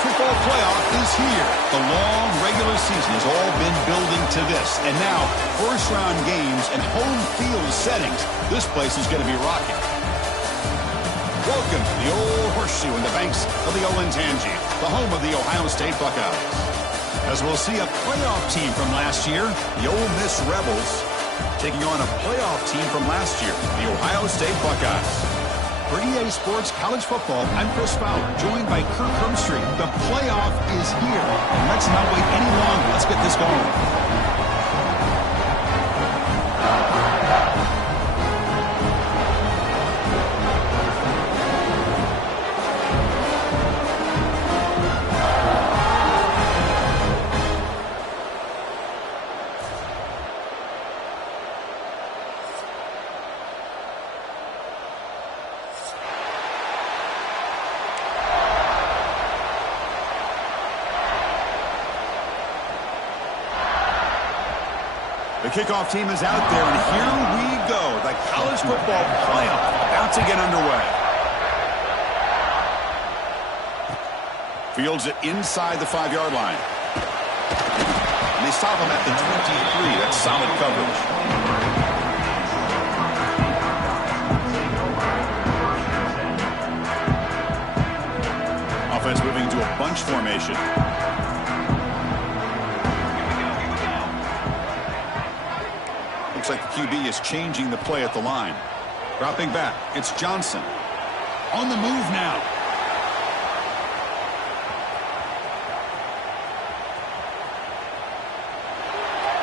football playoff is here. The long regular season has all been building to this. And now, first-round games and home field settings. This place is going to be rocking. Welcome to the Old Horseshoe in the banks of the Olentangy, the home of the Ohio State Buckeyes. As we'll see a playoff team from last year, the Ole Miss Rebels, taking on a playoff team from last year, the Ohio State Buckeyes. For EA Sports College Football, I'm Chris Fowler, joined by Kirk Herbstreit. The playoff is here, and let's not wait any longer. Let's get this going. The kickoff team is out there, and here we go. The college football playoff about to get underway. Fields it inside the 5-yard line. And they stop him at the 23. That's solid coverage. Offense moving into a bunch formation. Looks like the QB is changing the play at the line. Dropping back, it's Johnson. On the move now.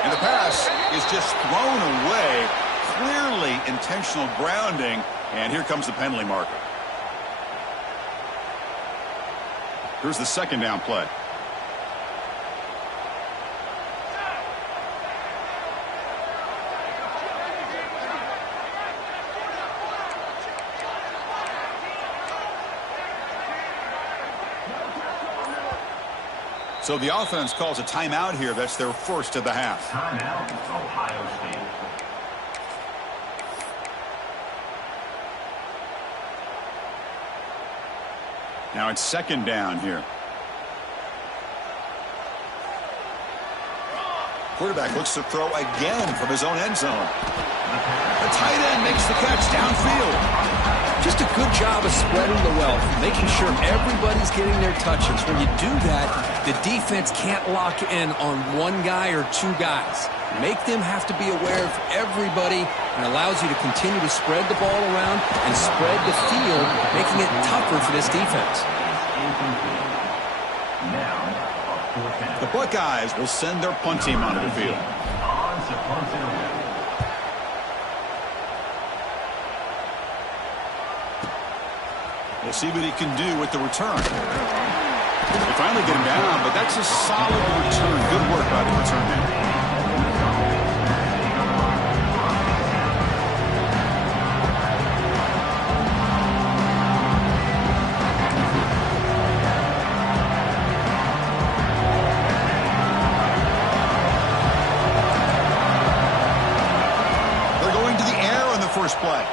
And the pass is just thrown away. Clearly intentional grounding. And here comes the penalty marker. Here's the second down play. So the offense calls a timeout here. That's their first of the half. Timeout, Ohio State. Now it's second down here. Quarterback looks to throw again from his own end zone. The tight end makes the catch downfield. Just a good job of spreading the wealth, making sure everybody's getting their touches. When you do that, the defense can't lock in on one guy or two guys. Make them have to be aware of everybody, and allows you to continue to spread the ball around and spread the field, making it tougher for this defense. The Buckeyes will send their punt team onto the field. We'll see what he can do with the return. They finally get him down, but that's a solid return. Good work by the return man. They're going to the air on the first play.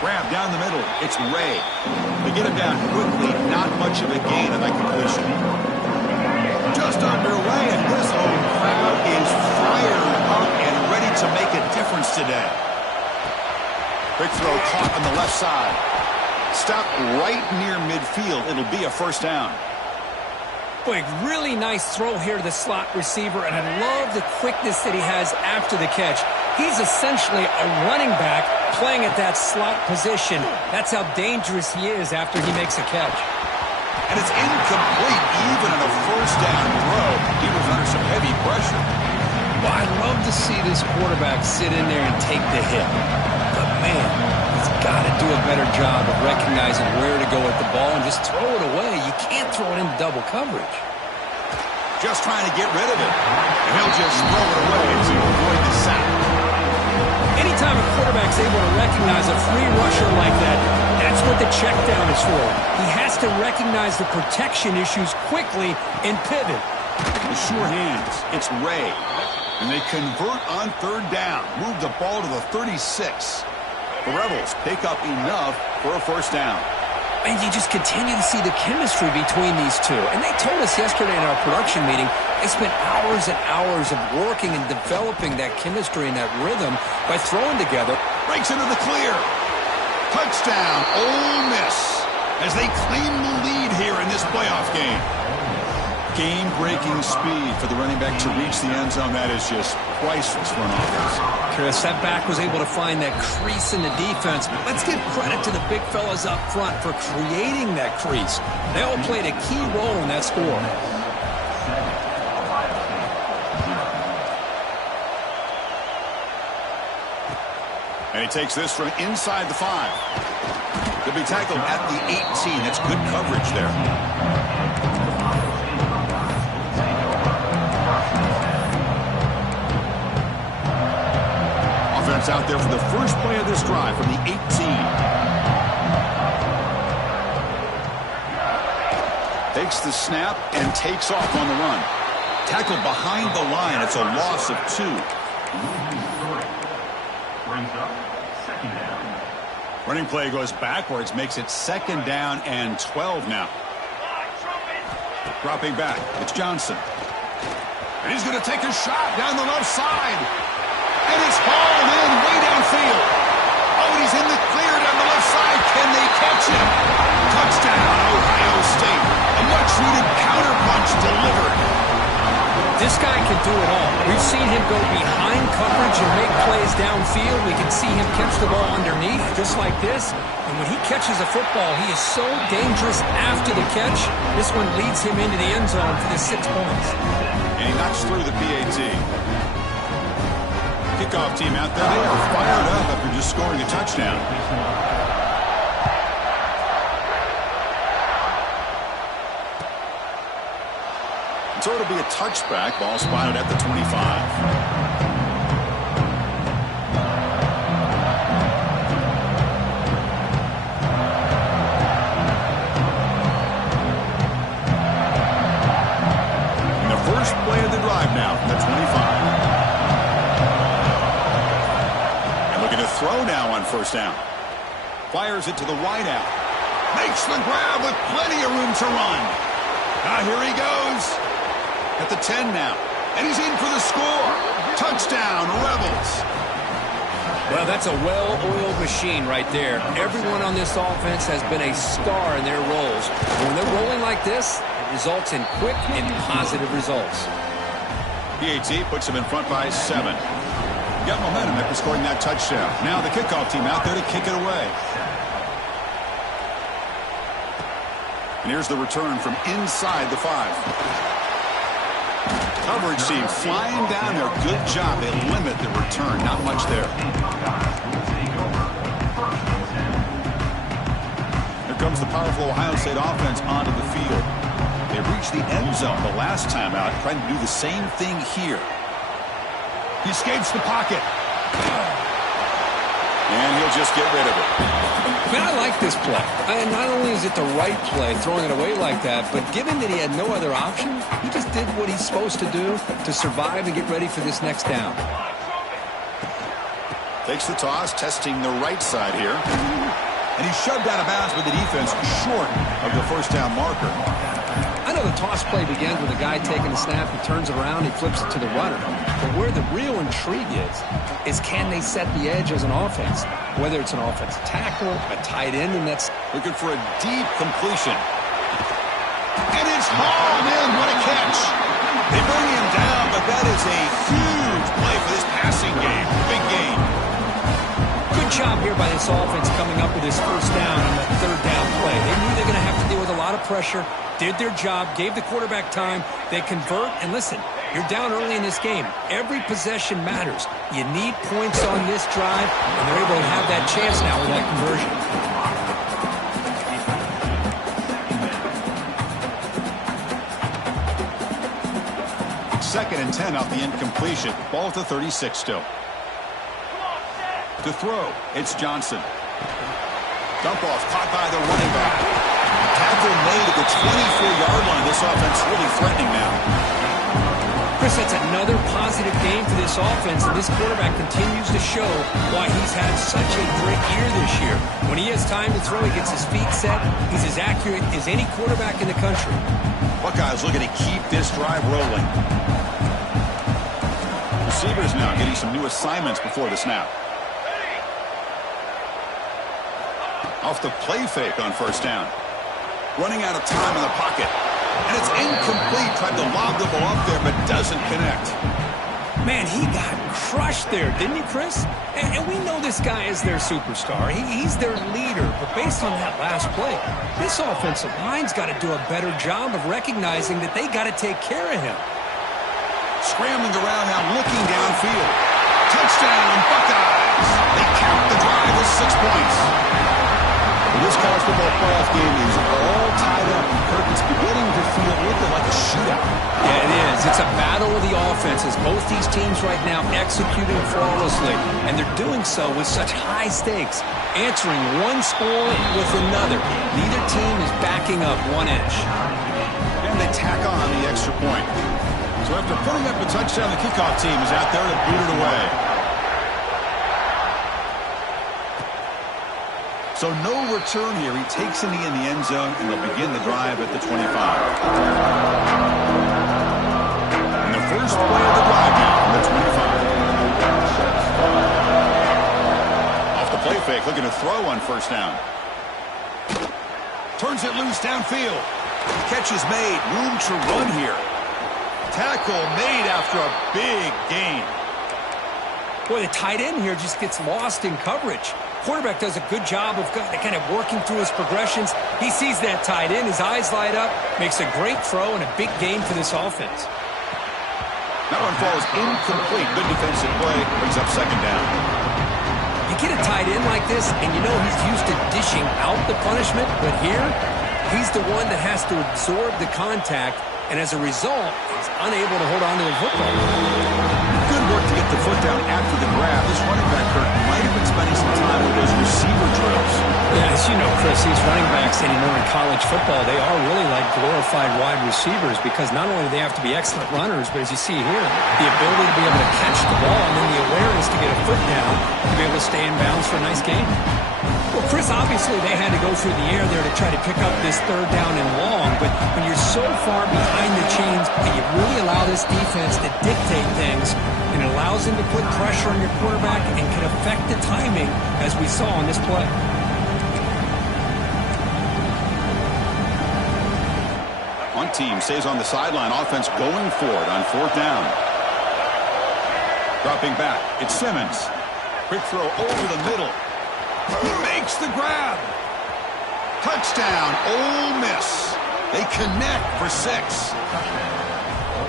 Grab down the middle. It's Ray. They get him down quickly. Not much of a gain on that completion. Just underway, and this home crowd is fired up and ready to make a difference today. Quick throw caught on the left side. Stop right near midfield. It'll be a first down. Boy, really nice throw here to the slot receiver, and I love the quickness that he has after the catch. He's essentially a running back playing at that slot position. That's how dangerous he is after he makes a catch. And it's incomplete even on a first down throw. He was under some heavy pressure. Well, I love to see this quarterback sit in there and take the hit. But, man, he's got to do a better job of recognizing where to go with the ball and just throw it away. You can't throw it into double coverage. Just trying to get rid of it. And he'll just throw it away to avoid the sack. Anytime a quarterback's able to recognize a free rusher like that, that's what the check down is for. He has to recognize the protection issues quickly and pivot. The sure hands. It's Ray. And they convert on third down. Move the ball to the 36. The Rebels pick up enough for a first down. And you just continue to see the chemistry between these two. And they told us yesterday in our production meeting, they spent hours and hours of working and developing that chemistry and that rhythm by throwing together. Breaks into the clear. Touchdown, Ole Miss, as they claim the lead here in this playoff game. Game-breaking speed for the running back to reach the end zone. That is just priceless for an offense. Chris, that back was able to find that crease in the defense. But let's give credit to the big fellas up front for creating that crease. They all played a key role in that score. And he takes this from inside the 5. Could be tackled at the 18. That's good coverage there. Offense out there for the first play of this drive from the 18. Takes the snap and takes off on the run. Tackled behind the line. It's a loss of 2. Running play goes backwards, makes it 2nd down and 12 now. Dropping back, it's Johnson. And he's going to take a shot down the left side. And it's hauled in way downfield. Oh, and he's in the clear down the left side. Can they catch him? Touchdown, Ohio State. A much-needed counterpunch delivered. This guy can do it all. We've seen him go behind coverage and make plays downfield. We can see him catch the ball underneath, just like this. And when he catches a football, he is so dangerous after the catch. This one leads him into the end zone for the 6 points. And he knocks through the PAT. Kickoff team out there. They are fired up after just scoring a touchdown. So it'll be a touchback. Ball spotted at the 25. First play of the drive now from the 25. And looking to throw now on first down. Fires it to the wide out. Makes the grab with plenty of room to run. Now here he goes. At the 10 now. And he's in for the score. Touchdown, Rebels. Well, that's a well-oiled machine right there. Everyone on this offense has been a star in their roles. When they're rolling like this, it results in quick and positive results. PAT puts him in front by 7. Got momentum after scoring that touchdown. Now the kickoff team out there to kick it away. And here's the return from inside the 5. Coverage team flying down there. Good job. They limit the return. Not much there. Here comes the powerful Ohio State offense onto the field. They reached the end zone the last time out, trying to do the same thing here. He escapes the pocket. And he'll just get rid of it. Man, I like this play. And not only is it the right play, throwing it away like that, but given that he had no other option, he just did what he's supposed to do to survive and get ready for this next down. Takes the toss, testing the right side here. And he's shoved out of bounds with the defense short of the first down marker. I know the toss play begins with a guy taking the snap, he turns it around, he flips it to the runner. But where the real intrigue is can they set the edge as an offense? Whether it's an offensive tackle, a tight end, and that's looking for a deep completion. And it's hauled in. What a catch. They bring him down, but that is a huge play for this passing game. Big game. Good job here by this offense coming up with this first down on the third down play. They knew they were going to have to deal with a lot of pressure, did their job, gave the quarterback time. They convert, and listen, you're down early in this game. Every possession matters. You need points on this drive, and they're able to have that chance now with that conversion. Second and 10 off the incompletion. Ball at the 36 still. To throw, it's Johnson. Dump off, caught by the running back. Tackle made at the 24-yard line. This offense really threatening now. Chris, Chris, that's another positive game for this offense, and this quarterback continues to show why he's had such a great year this year. When he has time to throw, he gets his feet set. He's as accurate as any quarterback in the country. Buckeyes looking to keep this drive rolling. Receivers now getting some new assignments before the snap. Off the play fake on first down. Running out of time in the pocket. And it's incomplete. Tried to lob the ball up there, but doesn't connect. Man, he got crushed there, didn't he, Chris? And we know this guy is their superstar. He's their leader. But based on that last play, this offensive line's got to do a better job of recognizing that they got to take care of him. Scrambling around now, looking downfield. Touchdown, Buckeyes! They count the drive with 6 points. This college football playoff game is all tied up, and Kirk's beginning to feel looking like a shootout. Yeah, it is. It's a battle of the offenses. Both these teams right now executing flawlessly, and they're doing so with such high stakes, answering one score with another. Neither team is backing up 1 inch. And they tack on the extra point. So after putting up a touchdown, the kickoff team is out there to boot it away. So no return here. He takes it in the end zone, and they'll begin the drive at the 25. And the first play of the drive now from the 25. Off the play fake, looking to throw on first down. Turns it loose downfield. Catch is made. Room to run here. Tackle made after a big gain. Boy, the tight end here just gets lost in coverage. Quarterback does a good job of kind of working through his progressions. He sees that tight end, his eyes light up, makes a great throw and a big gain for this offense. That one falls incomplete. Good defensive play, brings up second down. You get a tight end like this, and you know he's used to dishing out the punishment, but here, he's the one that has to absorb the contact, and as a result, he's unable to hold on to the football. Good work to get the foot down after the grab. This running back, Kirk, might have been spending some time with those receiver drills. Yeah, as you know, Chris, these running backs anymore in college football, they are really like glorified wide receivers because not only do they have to be excellent runners, but as you see here, the ability to be able to catch the ball and then the awareness to get a foot down to be able to stay in bounds for a nice gain. Well, Chris, obviously they had to go through the air there to try to pick up this third down and long, but when you're so far behind the chains, you really allow this defense to dictate things, and it allows them to put pressure on your quarterback and can affect the timing, as we saw on this play. One team stays on the sideline. Offense going for it on fourth down. Dropping back. It's Simmons. Quick throw over the middle. Makes the grab. Touchdown, Ole Miss. They connect for 6.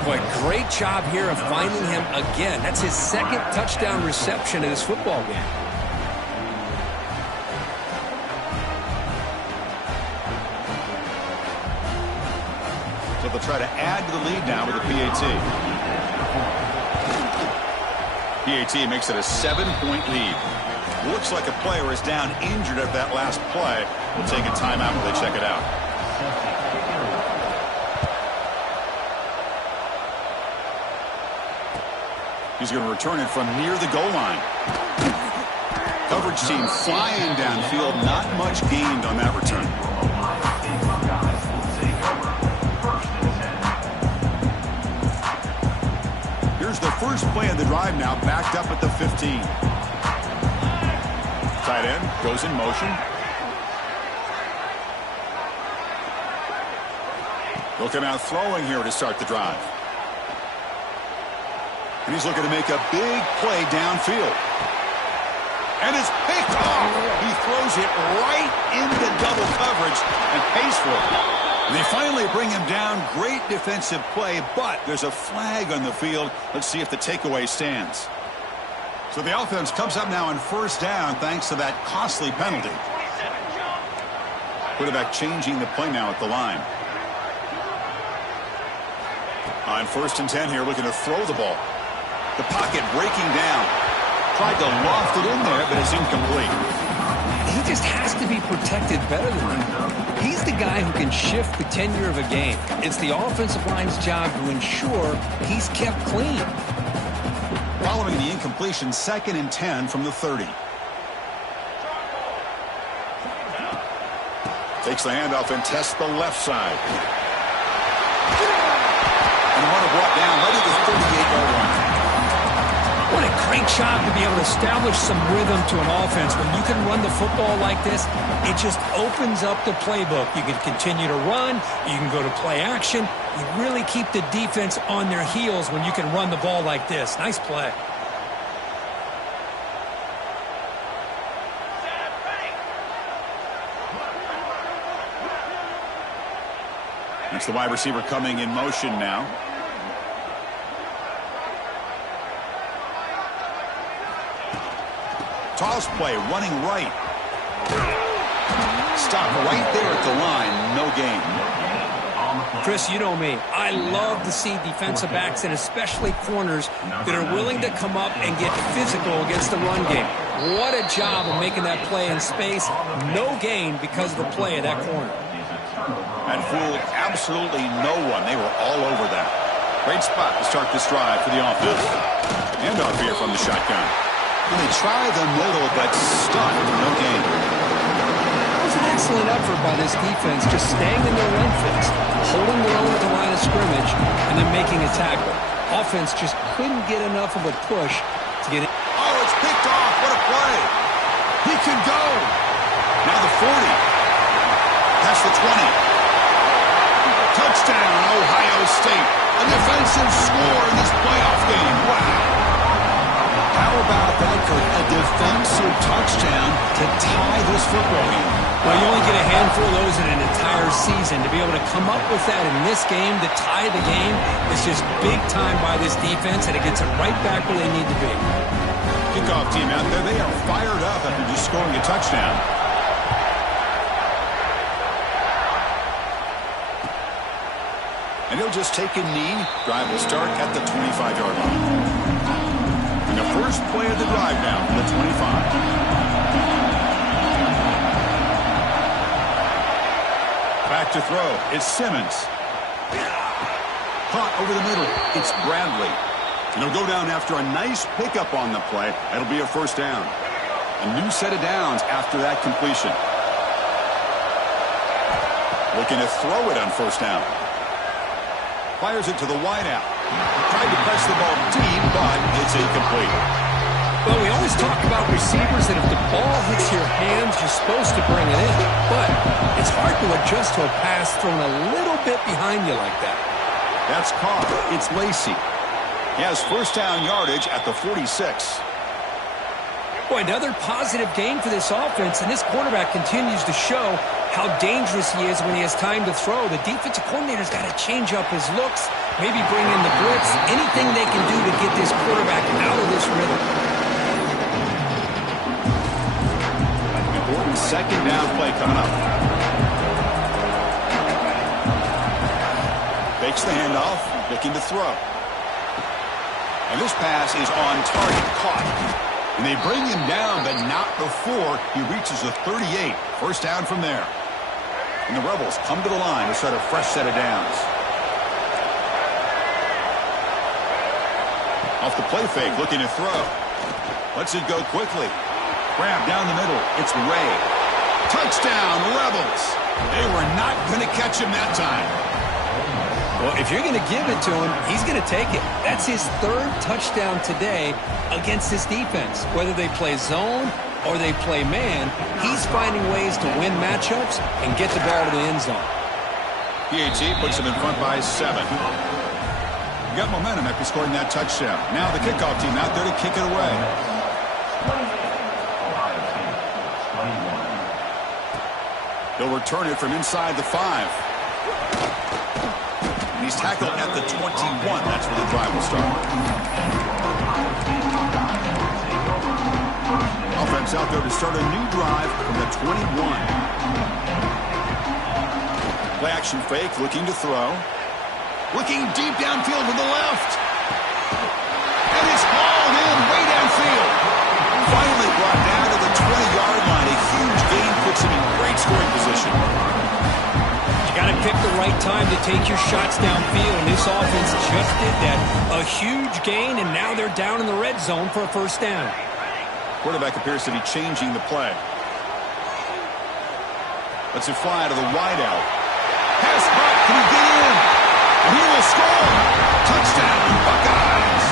Boy, great job here of finding him again. That's his second touchdown reception in this football game. So they'll try to add to the lead now with a PAT. PAT makes it a 7-point lead. Looks like a player is down injured at that last play. We'll take a timeout while they check it out. He's going to return it from near the goal line. Coverage team flying downfield. Not much gained on that return. Here's the first play of the drive now, backed up at the 15. Tight end goes in motion. He'll come out throwing here to start the drive. And he's looking to make a big play downfield. And it's picked off. He throws it right into double coverage and pays for it. And they finally bring him down. Great defensive play, but there's a flag on the field. Let's see if the takeaway stands. So the offense comes up now on first down thanks to that costly penalty. Quarterback changing the play now at the line. On 1st and 10 here, looking to throw the ball. The pocket breaking down. Tried to loft it in there, but it's incomplete. He he just has to be protected better than that. He's the guy who can shift the tenure of a game. It's the offensive line's job to ensure he's kept clean. Following the incompletion, 2nd and 10 from the 30. Takes the handoff and tests the left side. And the runner brought down right at the 38-yard line. What a great job to be able to establish some rhythm to an offense. When you can run the football like this, it just opens up the playbook. You can continue to run. You can go to play action. You really keep the defense on their heels when you can run the ball like this. Nice play. It's the wide receiver coming in motion now. Toss play, running right. Stop right there at the line. No gain. Chris, you know me. I love to see defensive backs and especially corners that are willing to come up and get physical against the run game. What a job of making that play in space. No gain because of the play of that corner. And fooled absolutely no one. They were all over that. Great spot to start this drive for the offense. Handoff here from the shotgun. And they try the middle, but stuck. No gain. That was an excellent effort by this defense, just staying in their run fix, holding their own at the line of scrimmage, and then making a tackle. Offense just couldn't get enough of a push to get it. Oh, it's picked off. What a play. He can go. Now the 40. Past the 20. Touchdown, Ohio State. A defensive score in this playoff game. Wow. How about that, Kirk? A defensive touchdown to tie this football game. Well, you only get a handful of those in an entire season. To be able to come up with that in this game, to tie the game, is just big time by this defense, and it gets them right back where they need to be. Kickoff team out there, they are fired up after just scoring a touchdown. And he'll just take a knee. Drive will start at the 25-yard line. And the first play of the drive now from the 25. Back to throw. It's Simmons. Caught over the middle. It's Bradley. And he'll go down after a nice pickup on the play. That'll be a first down. A new set of downs after that completion. Looking to throw it on first down. Fires it to the wideout. Tried to press the ball deep, but it's incomplete. Well, we always talk about receivers that if the ball hits your hands, you're supposed to bring it in. But it's hard to adjust to a pass thrown a little bit behind you like that. That's Carr. It's Lacey. He has first down yardage at the 46. Boy, another positive game for this offense, and this quarterback continues to show how dangerous he is when he has time to throw. The defensive coordinator's got to change up his looks, maybe bring in the blitz, anything they can do to get this quarterback out of this rhythm. Important second down play coming up. Fakes the handoff, looking to throw. And this pass is on target, caught. And they bring him down, but not before he reaches the 38. First down from there. And the Rebels come to the line to start a fresh set of downs. Off the play fake, looking to throw. Lets it go quickly. Grab down the middle. It's Ray. Touchdown, Rebels. They were not going to catch him that time. Well, if you're going to give it to him, he's going to take it. That's his third touchdown today against this defense. Whether they play zone or they play man, he's finding ways to win matchups and get the ball to the end zone. PAT puts him in front by 7. You got momentum after scoring that touchdown. Now the kickoff team out there to kick it away. They'll return it from inside the 5. He's tackled at the 21. That's where the drive will start. Offense out there to start a new drive from the 21. Play action fake, looking to throw. Looking deep downfield to the left. And it's hauled in way downfield. Finally brought down to the 20-yard line. A huge gain right time to take your shots downfield, and this offense just did that. A huge gain, and now they're down in the red zone for a first down. Quarterback appears to be changing the play. Lets it fly to the wideout. Pass back, can he get in? And he will score! Touchdown, Buckeyes!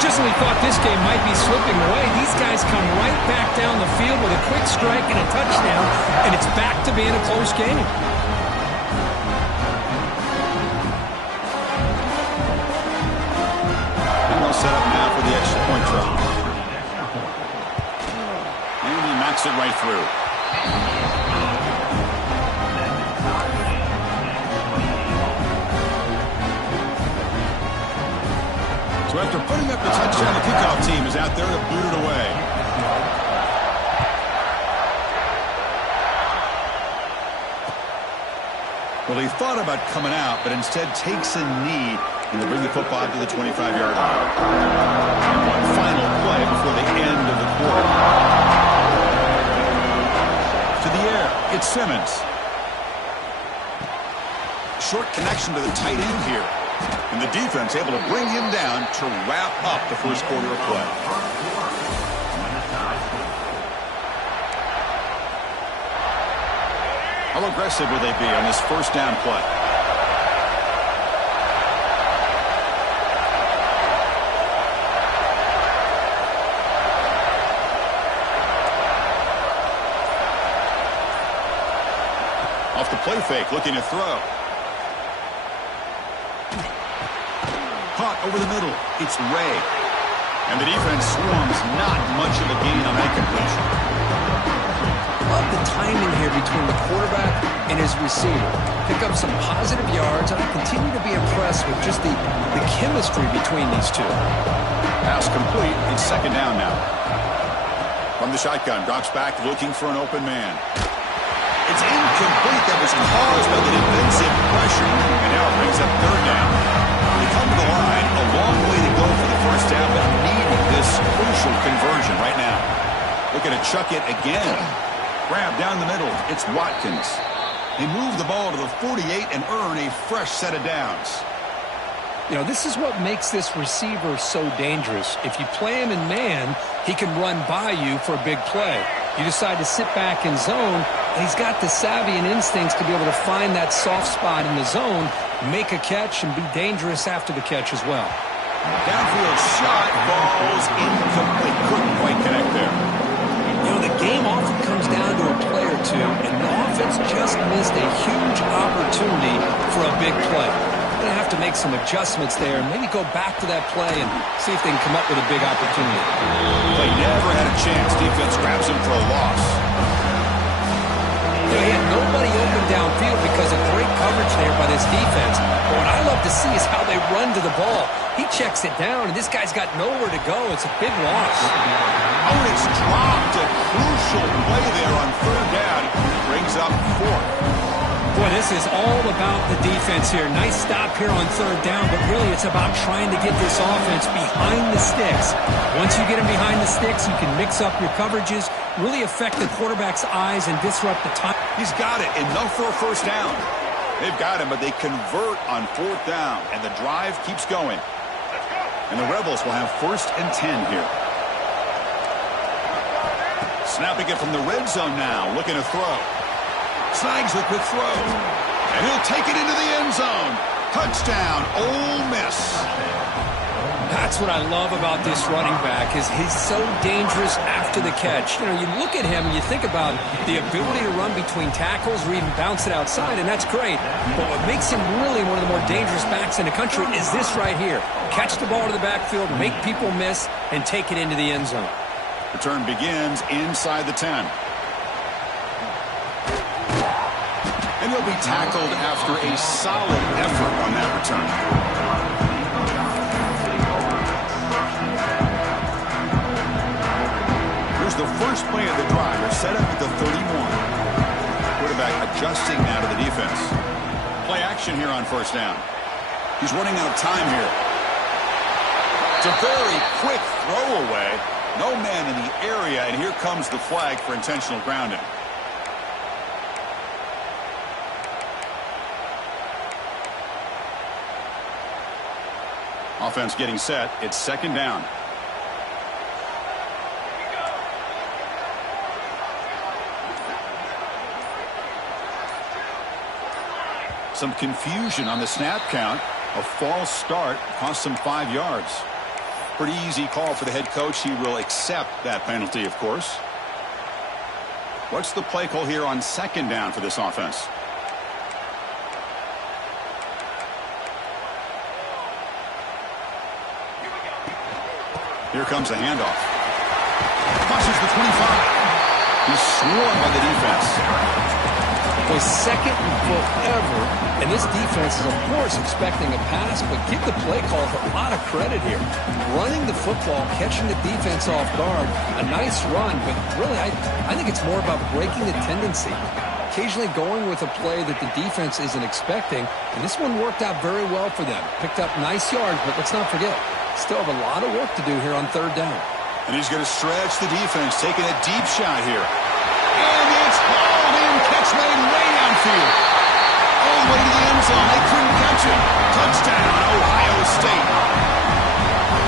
Just when we thought this game might be slipping away, these guys come right back down the field with a quick strike and a touchdown, and it's back to being a close game. And they'll set up now for the extra point try. And he knocks it right through. So after putting up the touchdown, the kickoff team is out there to boot it away. Well, he thought about coming out, but instead takes a knee and will bring the football to the 25-yard line. And one final play before the end of the quarter. To the air, it's Simmons. Short connection to the tight end here. And the defense able to bring him down to wrap up the first quarter of play. How aggressive will they be on this first down play? Off the play fake, looking to throw. Caught over the middle. It's Ray. And the defense swarms. Not much of a gain on that completion. Love the timing here between the quarterback and his receiver. Pick up some positive yards, and I continue to be impressed with just the chemistry between these two. Pass complete. It's second down now. From the shotgun, drops back looking for an open man. It's incomplete. That was caused by the defensive pressure. And now it brings up third down. They come to the line, a long way to go for the first down, but needing this crucial conversion right now. Looking to chuck it again. Grab down the middle. It's Watkins. They move the ball to the 48 and earn a fresh set of downs. You know, this is what makes this receiver so dangerous. If you play him in man, he can run by you for a big play. You decide to sit back in zone, and he's got the savvy and instincts to be able to find that soft spot in the zone, make a catch, and be dangerous after the catch as well. Downfield shot, ball's incomplete. Couldn't quite connect there. You know, the game often comes down to a play or two, and the offense just missed a huge opportunity for a big play. They're going to have to make some adjustments there and maybe go back to that play and see if they can come up with a big opportunity. They never had a chance. Defense grabs him for a loss. You know, he had nobody open downfield because of great coverage there by this defense. But what I love to see is how they run to the ball. He checks it down, and this guy's got nowhere to go. It's a big loss. Oh, it's dropped. A crucial play there on third down. Brings up fourth. Boy, this is all about the defense here. Nice stop here on third down, but really it's about trying to get this offense behind the sticks. Once you get them behind the sticks, you can mix up your coverages, really affect the quarterback's eyes and disrupt the time. He's got it. Enough for a first down. They've got him, but they convert on fourth down, and the drive keeps going. And the Rebels will have 1st and 10 here. Snapping it from the red zone now, looking to throw. Snags the quick throw. And he'll take it into the end zone. Touchdown, Ole Miss. That's what I love about this running back is he's so dangerous after the catch. You know, you look at him and you think about the ability to run between tackles or even bounce it outside, and that's great. But what makes him really one of the more dangerous backs in the country is this right here. Catch the ball to the backfield, make people miss, and take it into the end zone. Return begins inside the 10. And he'll be tackled after a solid effort on that return. Here's the first play of the drive. They're set up at the 31. Quarterback adjusting now to the defense. Play action here on first down. He's running out of time here. It's a very quick throwaway. No man in the area, and here comes the flag for intentional grounding. Offense getting set. It's second down. Some confusion on the snap count. A false start cost them 5 yards. Pretty easy call for the head coach. He will accept that penalty, of course. What's the play call here on second down for this offense? Here comes the handoff. Crosses the 25. He's swarmed by the defense. Was second and forever, and this defense is, of course, expecting a pass, but give the play call a lot of credit here. Running the football, catching the defense off guard, a nice run, but really, I think it's more about breaking the tendency. Occasionally going with a play that the defense isn't expecting, and this one worked out very well for them. Picked up nice yards, but let's not forget, still have a lot of work to do here on third down. And he's going to stretch the defense, taking a deep shot here. And it's hauled in, catch made way downfield. All the way to the end zone. They couldn't catch it. Touchdown, Ohio State.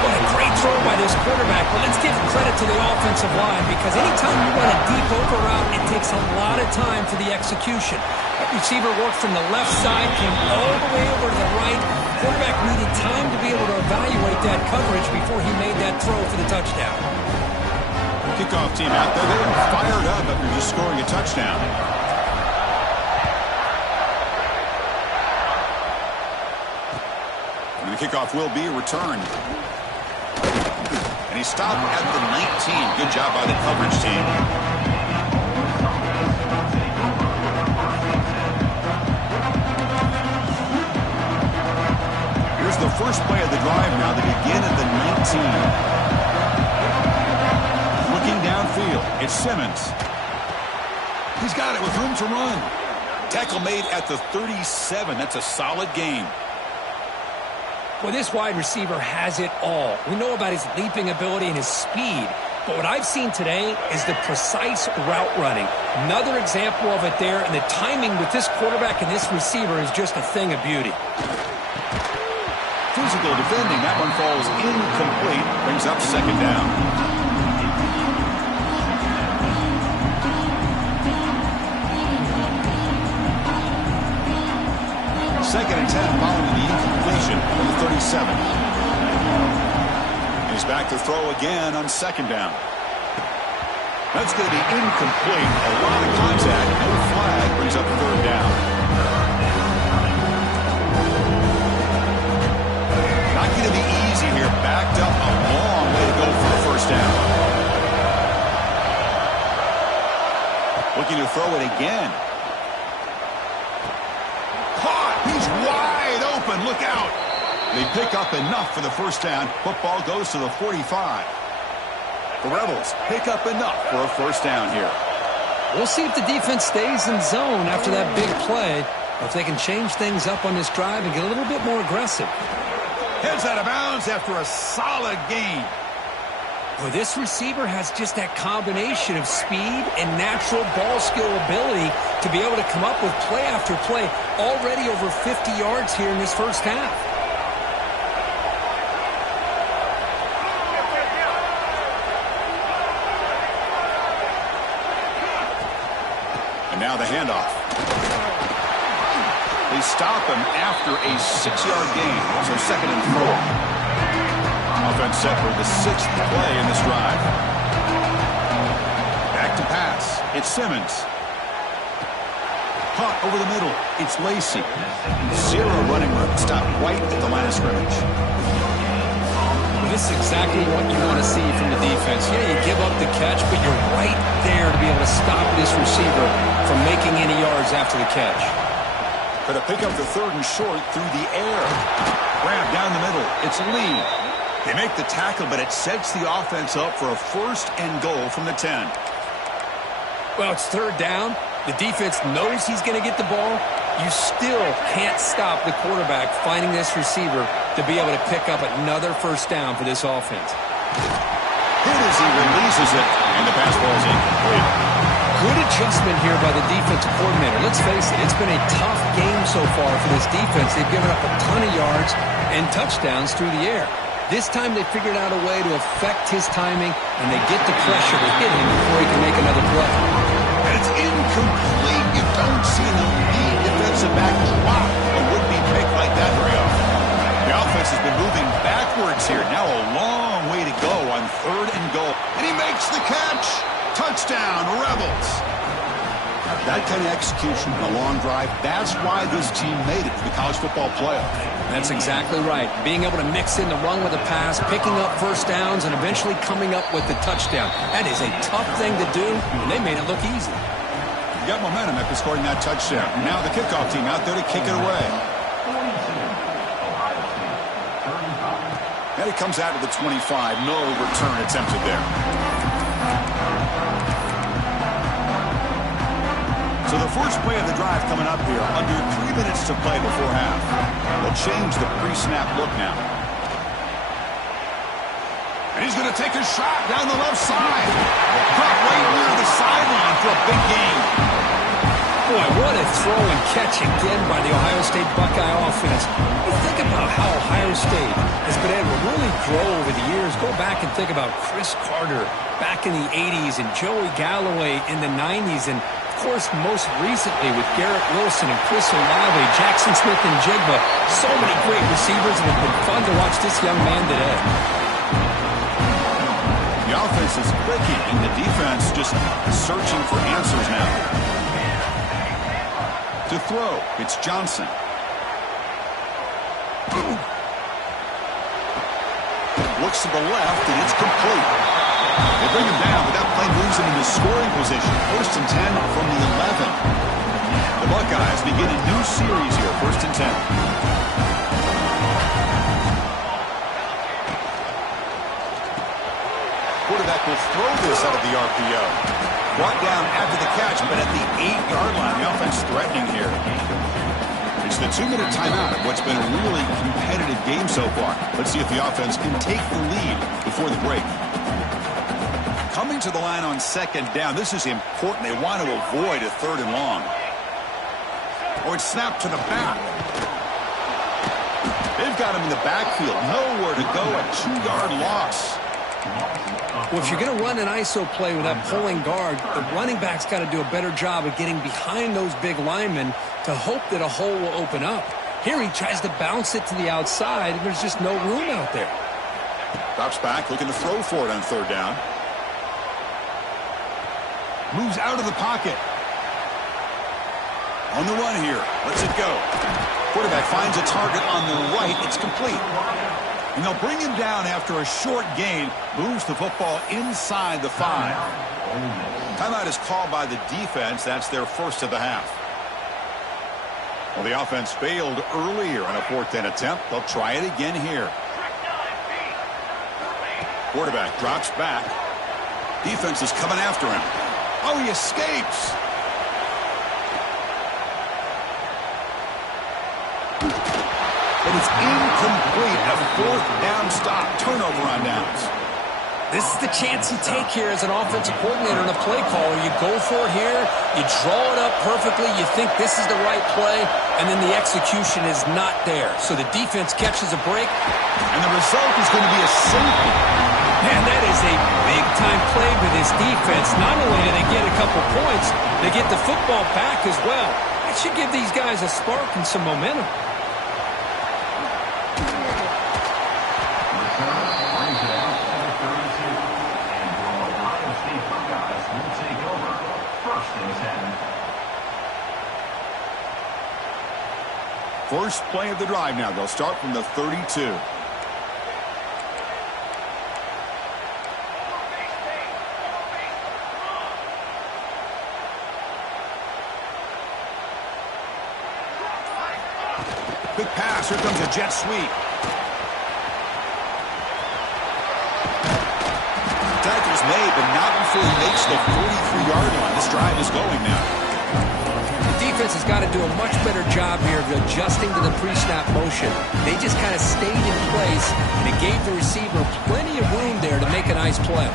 What a great throw by this quarterback. But let's give credit to the offensive line, because anytime you run a deep over route, it takes a lot of time for the execution. That receiver worked from the left side, came all the way over to the right. Quarterback needed time to be able to evaluate that coverage before he made that throw for the touchdown. Kickoff team out there. They are fired up after just scoring a touchdown. And the kickoff will be returned. And he stopped at the 19. Good job by the coverage team. Here's the first play of the drive now. They begin at the 19. Downfield, it's Simmons. He's got it with room to run. Tackle made at the 37. That's a solid gain. Well, this wide receiver has it all. We know about his leaping ability and his speed, but what I've seen today is the precise route running. Another example of it there, and the timing with this quarterback and this receiver is just a thing of beauty. Physical defending. That one falls incomplete. Brings up second down. Second and 10 following the incompletion on the 37. He's back to throw again on second down. That's going to be incomplete. A lot of contact. No flag. Brings up third down. Not going to be easy here. Backed up a long way to go for the first down. Looking to throw it again. He's wide open. Look out. They pick up enough for the first down. Football goes to the 45. The Rebels pick up enough for a first down here. We'll see if the defense stays in zone after that big play, or if they can change things up on this drive and get a little bit more aggressive. Heads out of bounds after a solid gain. Well, this receiver has just that combination of speed and natural ball skill ability to be able to come up with play after play. Already over 50 yards here in this first half. And now the handoff. They stop him after a 6-yard gain. So second and 4. Offense set for the 6th play in this drive. Back to pass. It's Simmons. Caught over the middle. It's Lacy. 0 running room. Stopped right at the line of scrimmage. Well, this is exactly what you want to see from the defense. Yeah, you give up the catch, but you're right there to be able to stop this receiver from making any yards after the catch. Going to pick up the third and short through the air. Grab down the middle. It's Lee. They make the tackle, but it sets the offense up for a first and goal from the 10. Well, it's third down. The defense knows he's going to get the ball. You still can't stop the quarterback finding this receiver to be able to pick up another first down for this offense. Hit as he releases it, and the pass ball is incomplete. Good adjustment here by the defensive coordinator. Let's face it, it's been a tough game so far for this defense. They've given up a ton of yards and touchdowns through the air. This time they figured out a way to affect his timing, and they get the pressure to hit him before he can make another play. And it's incomplete. You don't see the lead defensive back block a would-be pick like that very often. The offense has been moving backwards here. Now a long way to go on 3rd and goal. And he makes the catch. Touchdown, Rebels. That kind of execution in a long drive, that's why this team made it to the college football playoff. That's exactly right. Being able to mix in the run with a pass, picking up first downs, and eventually coming up with the touchdown. That is a tough thing to do, and they made it look easy. You got momentum after scoring that touchdown. Now the kickoff team out there to kick it away. And it comes out to the 25. No return attempted there. So the first play of the drive coming up here. Under 3 minutes to play before half. They'll change the pre-snap look now. And he's going to take a shot down the left side. Caught right near the sideline for a big gain. Boy, what a throw and catch again by the Ohio State Buckeye offense. You think about how Ohio State has been able to really grow over the years. Go back and think about Chris Carter back in the 80s and Joey Galloway in the 90s. And, of course, most recently with Garrett Wilson and Chris Olave, Jackson Smith and Jigba. So many great receivers, and it's been fun to watch this young man today. The offense is clicking, and the defense just searching for answers now. To throw, it's Johnson. Looks to the left, and it's complete. They bring him down, but that play moves him into scoring position. 1st and 10 from the 11. The Buckeyes begin a new series here, 1st and 10. Quarterback will throw this out of the RPO. Brought down after the catch, but at the 8-yard line, the offense threatening here. It's the 2-minute timeout of what's been a really competitive game so far. Let's see if the offense can take the lead before the break. Coming to the line on 2nd down, this is important. They want to avoid a 3rd and long. Or it's snapped to the back. They've got him in the backfield. Nowhere to go, a 2-yard loss. Well, if you're going to run an ISO play with that pulling guard, the running back's got to do a better job of getting behind those big linemen to hope that a hole will open up. Here he tries to bounce it to the outside, and there's just no room out there. Drops back, looking to throw for it on 3rd down. Moves out of the pocket. On the run here. Lets it go. Quarterback finds a target on the right. It's complete. And they'll bring him down after a short gain. Moves the football inside the 5. Timeout is called by the defense. That's their first of the half. Well, the offense failed earlier on a 4th and attempt. They'll try it again here. Quarterback drops back. Defense is coming after him. Oh, he escapes. But it's incomplete. A 4th down stop. Turnover on downs. This is the chance you take here as an offensive coordinator and a play caller. You go for it here. You draw it up perfectly. You think this is the right play, and then the execution is not there. So the defense catches a break. And the result is going to be a safety. Man, that is a big-time play for this defense. Not only do they get a couple points, they get the football back as well. It should give these guys a spark and some momentum. First play of the drive now. They'll start from the 32. Big pass. Here comes a jet sweep. Tackle's made, but not before he makes the 43-yard line. This drive is going now. Defense has got to do a much better job here of adjusting to the pre-snap motion. They just kind of stayed in place, and it gave the receiver plenty of room there to make a nice play.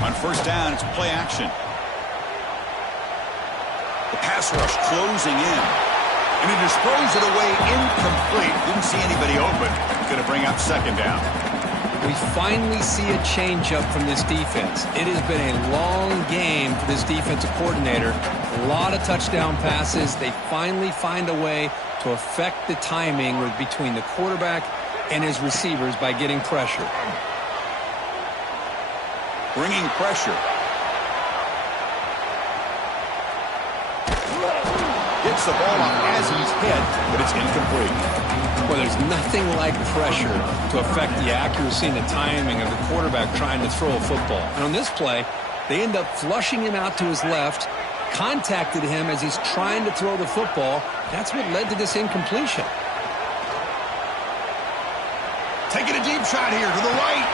On 1st down, it's play action. The pass rush closing in. And he just throws it away incomplete. Didn't see anybody open. Going to bring up second down. We finally see a change-up from this defense. It has been a long game for this defensive coordinator. A lot of touchdown passes. They finally find a way to affect the timing between the quarterback and his receivers by getting pressure. Bringing pressure. Gets the ball off as he's hit, but it's incomplete. Well, there's nothing like pressure to affect the accuracy and the timing of the quarterback trying to throw a football. And on this play, they end up flushing him out to his left, contacted him as he's trying to throw the football. That's what led to this incompletion. Taking a deep shot here to the right.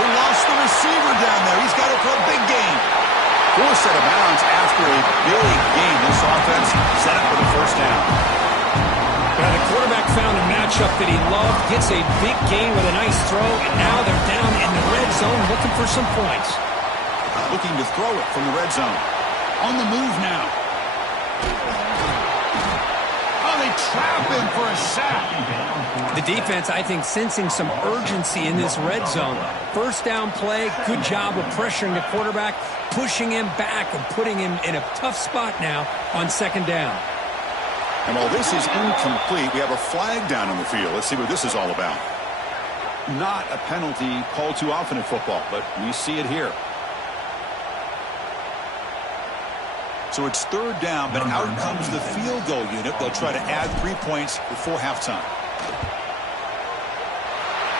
He lost the receiver down there. He's got it for a big gain. Forced out of bounds after a big gain. This offense set up for the first down. Well, the quarterback found a matchup that he loved, gets a big gain with a nice throw, and now they're down in the red zone looking for some points. Looking to throw it from the red zone. On the move now. Oh, they trap him for a sack. The defense, I think, sensing some urgency in this red zone. First down play, good job of pressuring the quarterback, pushing him back and putting him in a tough spot now on second down. And while this is incomplete, we have a flag down on the field. Let's see what this is all about. Not a penalty called too often in football, but we see it here. So it's third down, but out comes the field goal unit. They'll try to add 3 points before halftime.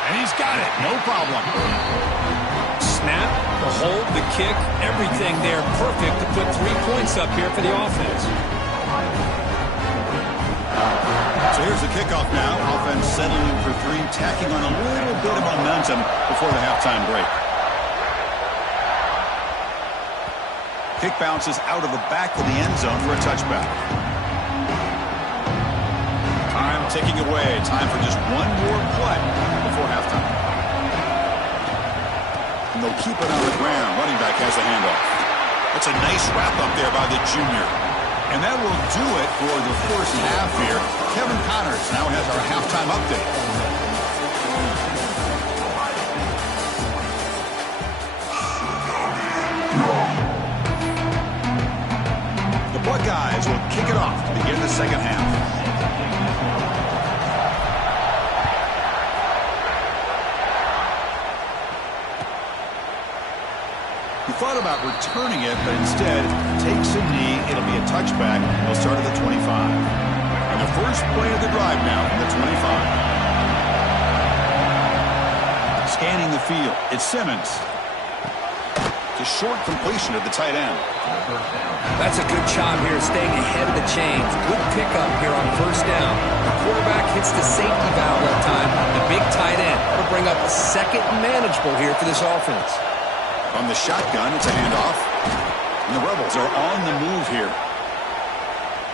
And he's got it. No problem. Snap, the hold, the kick, everything there perfect to put 3 points up here for the offense. So here's the kickoff now. Offense settling in for 3, tacking on a little bit of momentum before the halftime break. Kick bounces out of the back of the end zone for a touchback. Time ticking away. Time for just one more play before halftime. And they'll keep it on the ground. Running back has the handoff. That's a nice wrap up there by the junior. And that will do it for the first half here. Kevin Connors now has our halftime update. The Buckeyes will kick it off to begin the second half. He thought about returning it, but instead takes a knee. It'll be a touchback. They'll start at the 25. And the first play of the drive now from the 25. Scanning the field. It's Simmons. It's a short completion of the tight end. That's a good job here, staying ahead of the chains. Good pickup here on first down. The quarterback hits the safety valve that time. The big tight end will bring up a second manageable here for this offense. On the shotgun, it's a handoff. And the Rebels are on the move here.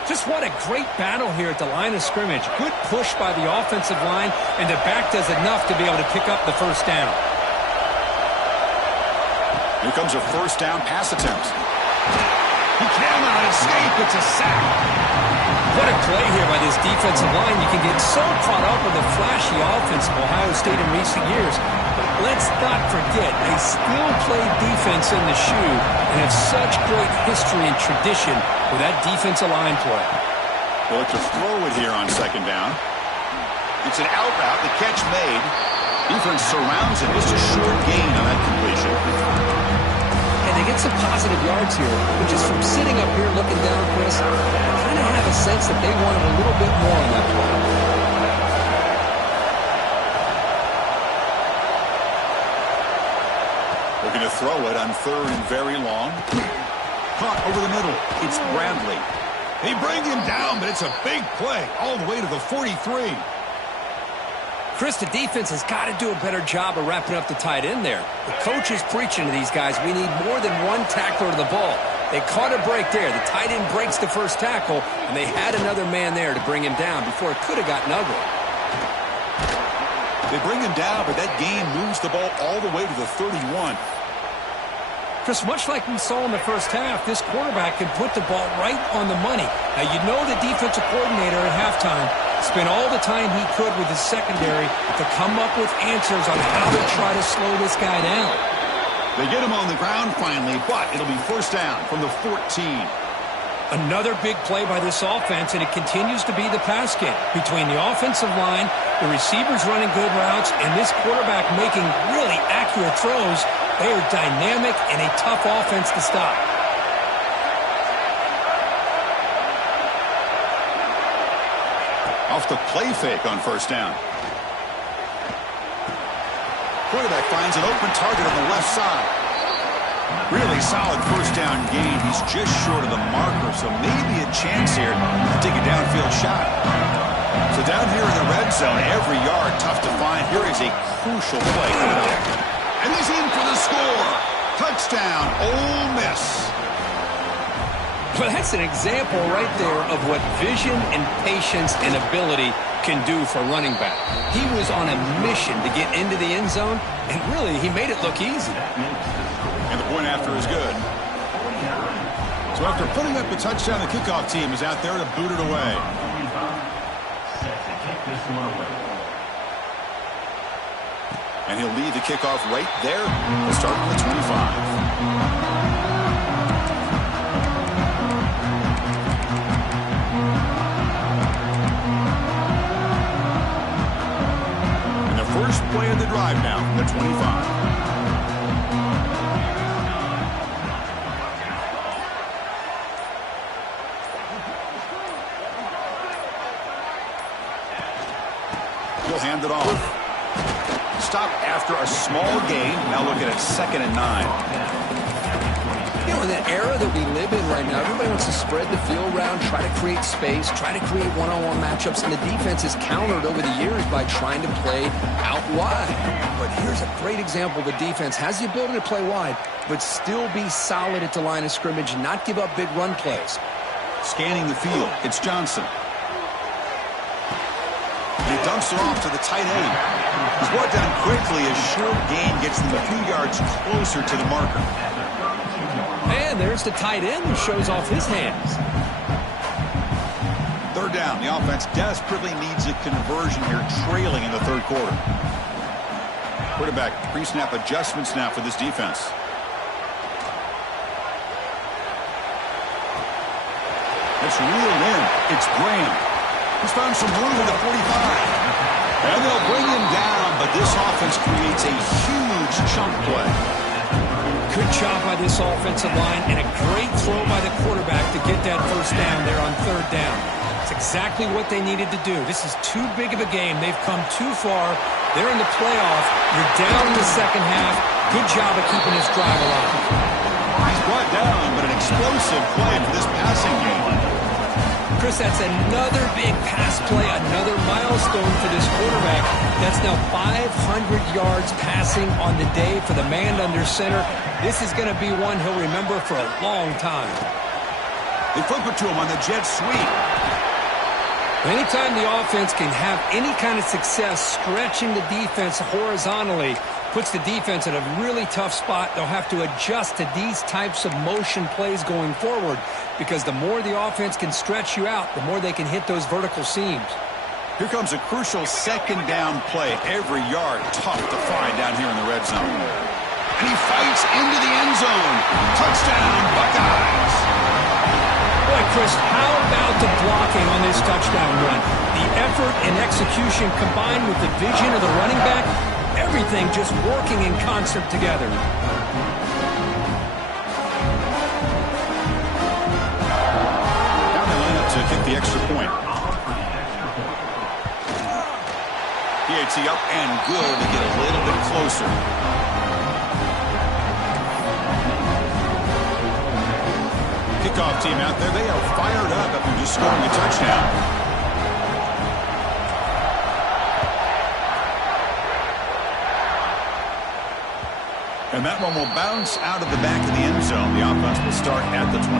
Just what a great battle here at the line of scrimmage. Good push by the offensive line, and the back does enough to be able to pick up the first down. Here comes a first down pass attempt. He cannot escape. It's a sack. What a play here by this defensive line. You can get so caught up with the flashy offense of Ohio State in recent years. But let's not forget, they still play defense in the shoe and have such great history and tradition with that defensive line play. They'll look to throw it here on second down. It's an out route. The catch made. Defense surrounds it. Just a short gain on that completion. And they get some positive yards here, but just from sitting up here looking down, Chris, I kind of have a sense that they wanted a little bit more on that play. Looking to throw it on third and very long. Caught over the middle. It's Bradley. They bring him down, but it's a big play all the way to the 43. Chris, the defense has got to do a better job of wrapping up the tight end there. The coach is preaching to these guys, we need more than one tackler to the ball. They caught a break there. The tight end breaks the first tackle, and they had another man there to bring him down before it could have gotten ugly. They bring him down, but that gain moves the ball all the way to the 31. Chris, much like we saw in the first half, this quarterback can put the ball right on the money. Now, you know the defensive coordinator at halftime spent all the time he could with his secondary to come up with answers on how to try to slow this guy down. They get him on the ground finally, but it'll be first down from the 14. Another big play by this offense, and it continues to be the pass game. Between the offensive line, the receivers running good routes, and this quarterback making really accurate throws, they are dynamic and a tough offense to stop. Off the play fake on first down. Quarterback finds an open target on the left side. Really solid first down gain. He's just short of the marker, so maybe a chance here to take a downfield shot. So down here in the red zone, every yard tough to find. Here is a crucial play coming up. And he's in for the score. Touchdown, Ole Miss. Well, that's an example right there of what vision and patience and ability can do for running back. He was on a mission to get into the end zone, and really, he made it look easy. And the point after is good. So after putting up a touchdown, the kickoff team is out there to boot it away. And he'll lead the kickoff right there. We'll start on the 25. First play of the drive now from the 25. He'll hand it off. Stop after a small gain. Now looking at 2nd and 9. You know, in the era that we live in right now, everybody wants to spread the field around, try to create space, try to create one-on-one matchups, and the defense is countered over the years by trying to play out wide. But here's a great example. The defense has the ability to play wide, but still be solid at the line of scrimmage and not give up big run plays. Scanning the field, it's Johnson. He dumps it off to the tight end. He's brought down quickly. A short gain gets them a few yards closer to the marker. And there's the tight end who shows off his hands. 3rd down. The offense desperately needs a conversion here, trailing in the 3rd quarter. Quarterback pre-snap adjustments now for this defense. It's reeled in. It's Graham. He's found some room in the 45. And they'll bring him down, but this offense creates a huge chunk play. Good job by this offensive line and a great throw by the quarterback to get that first down there on 3rd down. It's exactly what they needed to do. This is too big of a game. They've come too far. They're in the playoff. You're down in the second half. Good job of keeping this drive alive. He's brought down, but an explosive play for this passing game. Chris, that's another big pass play, another milestone for this quarterback. That's now 500 yards passing on the day for the man under center. This is going to be one he'll remember for a long time. They flip it to him on the jet sweep. Anytime the offense can have any kind of success stretching the defense horizontally, puts the defense in a really tough spot. They'll have to adjust to these types of motion plays going forward because the more the offense can stretch you out, the more they can hit those vertical seams. Here comes a crucial 2nd down play. Every yard tough to find down here in the red zone. And he fights into the end zone. Touchdown, Buckeyes. Boy, Chris, how about the blocking on this touchdown run? The effort and execution combined with the vision of the running back, everything just working in concert together. Now they line up to kick the extra point. PAT up and good to get a little bit closer. Kickoff team out there, they are fired up after just scoring a touchdown. And that one will bounce out of the back of the end zone. The offense will start at the 25.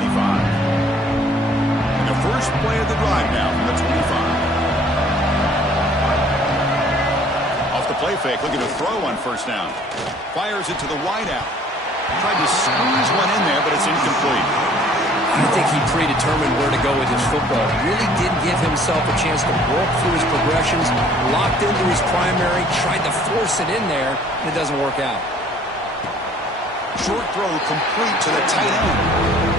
And the first play of the drive now from the 25. Off the play fake, looking to throw on first down. Fires it to the wideout. Tried to squeeze one in there, but it's incomplete. I think he predetermined where to go with his football. Really did give himself a chance to work through his progressions, locked into his primary, tried to force it in there, and it doesn't work out. Short throw complete to the tight end.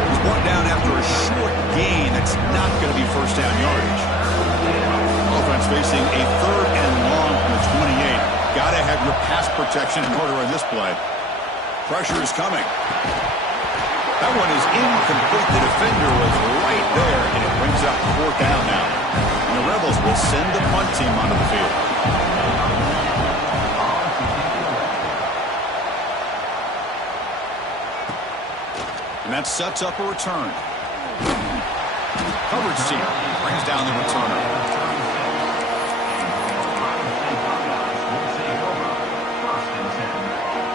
He's brought down after a short gain. That's not going to be first down yardage. Offense facing a 3rd and long from the 28. Got to have your pass protection in order on this play. Pressure is coming. That one is incomplete. The defender was right there, and it brings up 4th down now. And the Rebels will send the punt team onto the field. And that sets up a return. Coverage team brings down the returner.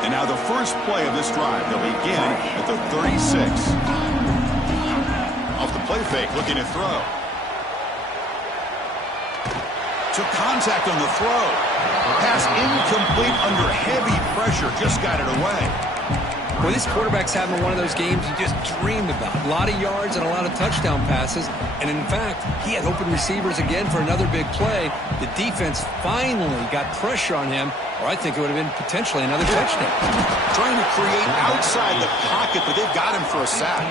And now the first play of this drive, they'll begin at the 36. Off the play fake, looking to throw. Took contact on the throw. Pass incomplete under heavy pressure, just got it away. Well, this quarterback's having one of those games you just dreamed about. A lot of yards and a lot of touchdown passes. And, in fact, he had open receivers again for another big play. The defense finally got pressure on him, or I think it would have been potentially another touchdown. Trying to create outside the pocket, but they've got him for a sack.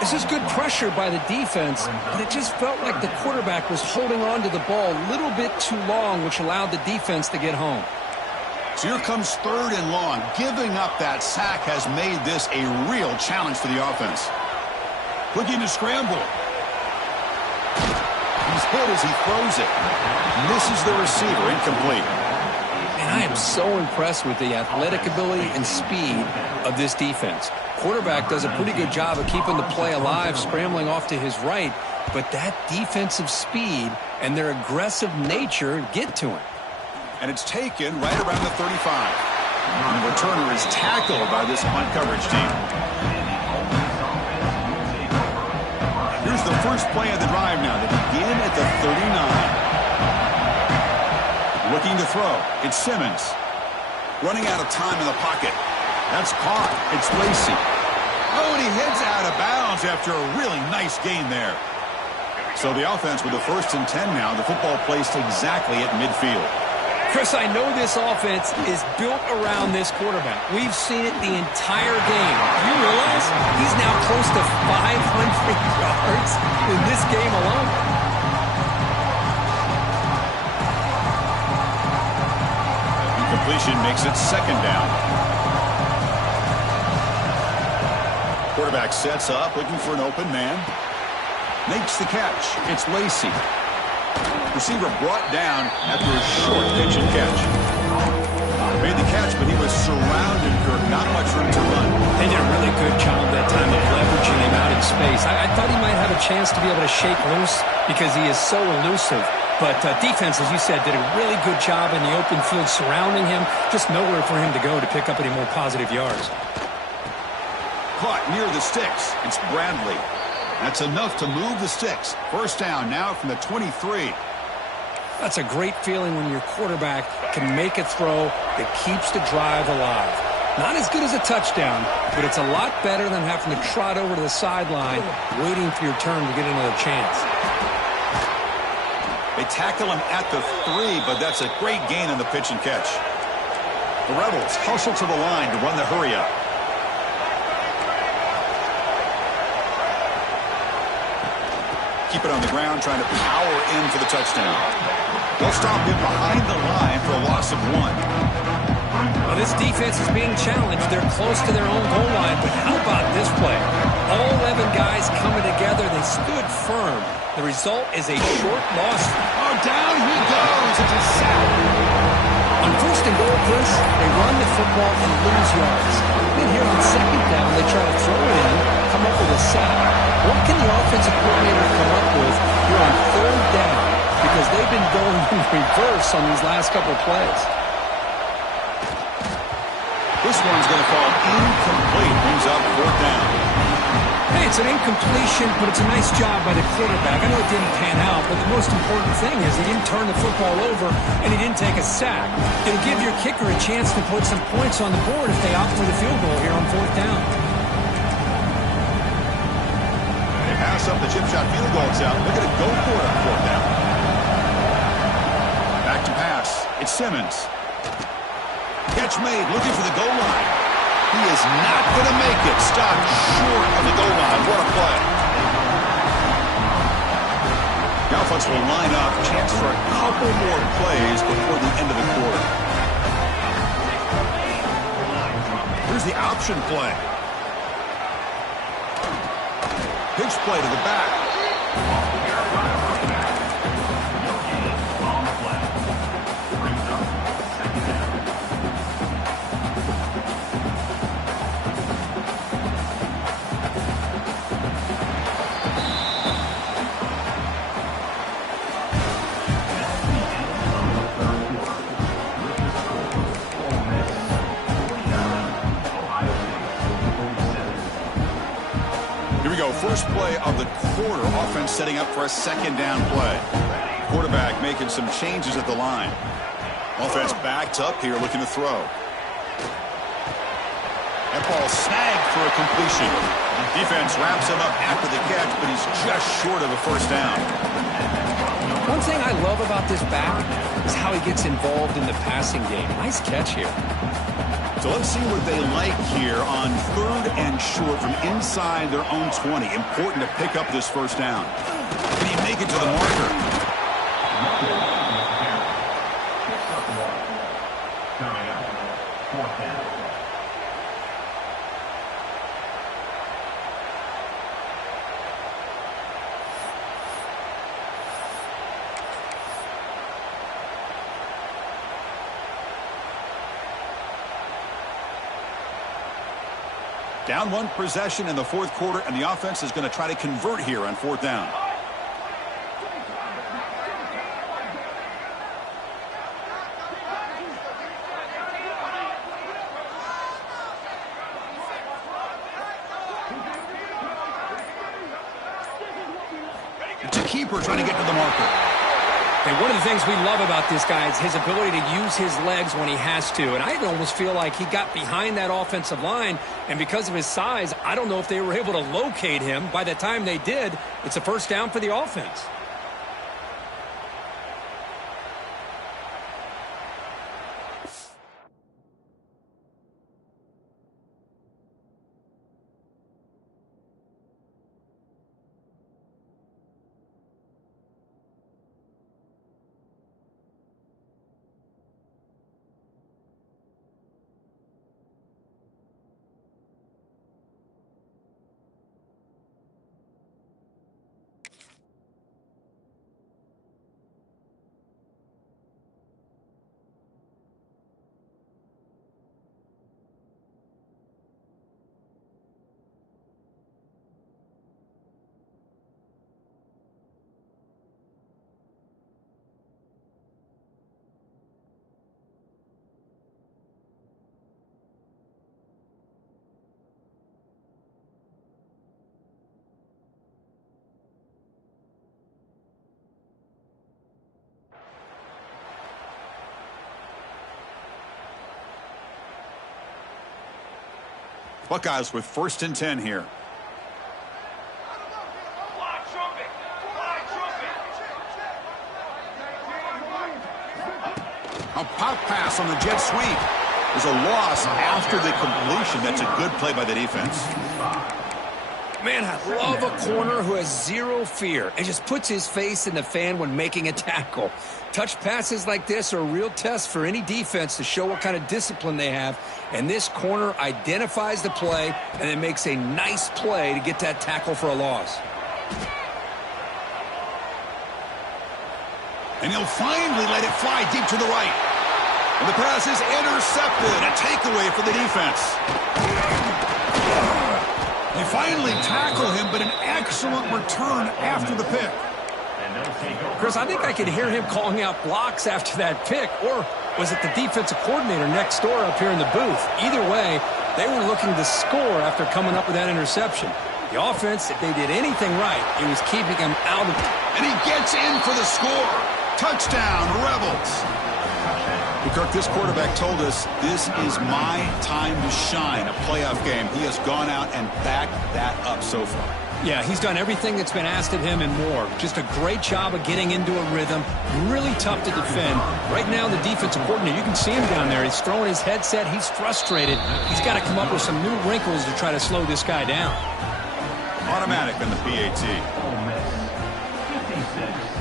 This is good pressure by the defense, but it just felt like the quarterback was holding on to the ball a little bit too long, which allowed the defense to get home. So here comes 3rd and long. Giving up that sack has made this a real challenge for the offense. Looking to scramble. He's hit as he throws it. Misses the receiver, incomplete. And I am so impressed with the athletic ability and speed of this defense. Quarterback does a pretty good job of keeping the play alive, scrambling off to his right, but that defensive speed and their aggressive nature get to him. And it's taken right around the 35. And the returner is tackled by this punt coverage team. Here's the first play of the drive now. They begin at the 39. Looking to throw. It's Simmons. Running out of time in the pocket. That's caught. It's Lacy. Oh, and he heads out of bounds after a really nice gain there. So the offense with the 1st and 10 now. The football placed exactly at midfield. Chris, I know this offense is built around this quarterback. We've seen it the entire game. You realize he's now close to 500 yards in this game alone. Incompletion makes it 2nd down. Quarterback sets up, looking for an open man. Makes the catch. It's Lacy. Receiver brought down after a short pitch and catch. Made the catch, but he was surrounded, Kirk. Not much room to run. They did a really good job that time of leveraging him out in space. I thought he might have a chance to be able to shake loose because he is so elusive. But defense, as you said, did a really good job in the open field surrounding him. Just nowhere for him to go to pick up any more positive yards. Caught near the sticks. It's Bradley. That's enough to move the sticks. First down now from the 23. That's a great feeling when your quarterback can make a throw that keeps the drive alive. Not as good as a touchdown, but it's a lot better than having to trot over to the sideline, waiting for your turn to get another chance. They tackle him at the 3, but that's a great gain on the pitch and catch. The Rebels hustle to the line to run the hurry-up. Keep it on the ground, trying to power in for the touchdown. They'll stop him behind the line for a loss of 1. Well, this defense is being challenged. They're close to their own goal line, but how about this play? All 11 guys coming together. They stood firm. The result is a short loss. Oh, down he goes. It's a sack. On 1st and goal, Chris, they run the football and lose yards. Then here on 2nd down, they try to throw it in, come up with a sack. What can the offensive coordinator come up with here on 3rd down? Because they've been going in reverse on these last couple of plays. This one's going to fall incomplete. Brings up 4th down. Hey, it's an incompletion, but it's a nice job by the quarterback. I know it didn't pan out, but the most important thing is he didn't turn the football over and he didn't take a sack. It'll give your kicker a chance to put some points on the board if they opt for the field goal here on fourth down. They pass up the chip shot field goal attempt. They're going to go for it on fourth down. Back to pass. It's Simmons. Catch made, looking for the goal line. He is not going to make it. Stopped short of the goal line. What a play. The offense will line up. Chance for a couple more plays before the end of the quarter. Here's the option play. Pitch play to the back. First play of the quarter. Offense setting up for a second down play. Quarterback making some changes at the line. Offense backed up here looking to throw. That ball snagged for a completion. Defense wraps him up after the catch, but he's just short of a first down. One thing I love about this back is how he gets involved in the passing game. Nice catch here. So let's see what they like here on third and short from inside their own 20. Important to pick up this first down. Can he make it to the marker? Down one possession in the fourth quarter, and the offense is going to try to convert here on fourth down. It's a keeper trying to get to the marker. And one of the things we love about this guy is his ability to use his legs when he has to. And I almost feel like he got behind that offensive line, and because of his size, I don't know if they were able to locate him. By the time they did, it's a first down for the offense. Buckeyes with 1st and 10 here. A pop pass on the jet sweep. There's a loss after the completion. That's a good play by the defense. Man, I love a corner who has zero fear and just puts his face in the fan when making a tackle. Touch passes like this are a real test for any defense to show what kind of discipline they have. And this corner identifies the play and then makes a nice play to get that tackle for a loss. And he'll finally let it fly deep to the right. And the pass is intercepted. A takeaway for the defense. They finally tackle him, but an excellent return after the pick. Chris, I think I could hear him calling out blocks after that pick, or was it the defensive coordinator next door up here in the booth? Either way, they were looking to score after coming up with that interception. The offense, if they did anything right, it was keeping him out of it. And he gets in for the score. Touchdown, Rebels. Well, Kirk, this quarterback told us this is my time to shine, a playoff game. He has gone out and backed that up so far. Yeah, he's done everything that's been asked of him and more. Just a great job of getting into a rhythm. Really tough to defend. Right now, the defensive coordinator, you can see him down there. He's throwing his headset. He's frustrated. He's got to come up with some new wrinkles to try to slow this guy down. Automatic on the PAT. Ole Miss, 56.